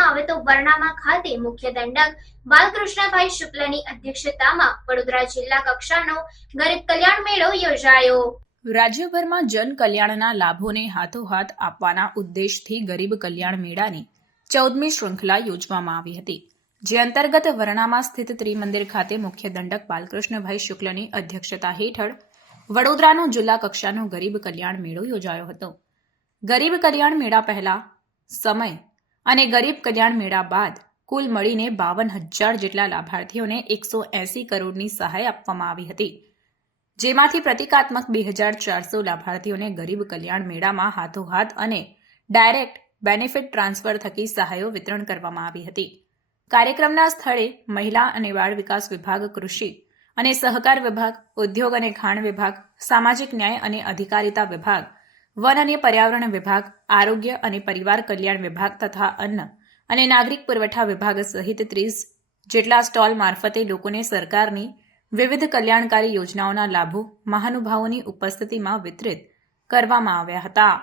વરણામા ખાતે મુખ્ય દંડક બાલકૃષ્ણભાઈ શુક્લની અધ્યક્ષતામાં વડોદરા જિલ્લા કક્ષાનો ગરીબ કલ્યાણ મેળો યોજાયો. રાજ્યભરમાં જન કલ્યાણના લાભોને હાથોહાથ આપવાના ઉદ્દેશથી ગરીબ કલ્યાણ મેળાની ચૌદમી શૃંખલા યોજવામાં આવી હતી, જે અંતર્ગત વરણામાં સ્થિત ત્રિમંદિર ખાતે મુખ્ય દંડક બાલકૃષ્ણભાઈ શુક્લની અધ્યક્ષતા હેઠળ વડોદરાનો જિલ્લા કક્ષાનો ગરીબ કલ્યાણ મેળો યોજાયો હતો. ગરીબ કલ્યાણ મેળા પહેલા સમય અને ગરીબ કલ્યાણ મેળા બાદ કુલ મળીને બાવન હજાર જેટલા લાભાર્થીઓને એકસો એસી કરોડની સહાય આપવામાં આવી હતી. જેમાંથી પ્રતિકાત્મક બે હજાર ચારસો લાભાર્થીઓને ગરીબ કલ્યાણ મેળામાં હાથોહાથ અને ડાયરેક્ટ બેનિફિટ ટ્રાન્સફર થકી સહાયો વિતરણ કરવામાં આવી હતી. કાર્યક્રમના સ્થળે મહિલા અને બાળ વિકાસ વિભાગ, કૃષિ અને સહકાર વિભાગ, ઉદ્યોગ અને ખાણ વિભાગ, સામાજિક ન્યાય અને અધિકારિતા વિભાગ વન અને પર્યાવરણ વિભાગ, આરોગ્ય અને પરિવાર કલ્યાણ વિભાગ તથા અન્ન અને નાગરિક પુરવઠા વિભાગ સહિત ત્રીસ જેટલા સ્ટોલ મારફતે લોકોને સરકારની વિવિધ કલ્યાણકારી યોજનાઓના લાભો, મહાનુભાવોની ઉપસ્થિતિમાં વિતરિત કરવામાં આવ્યા હતા.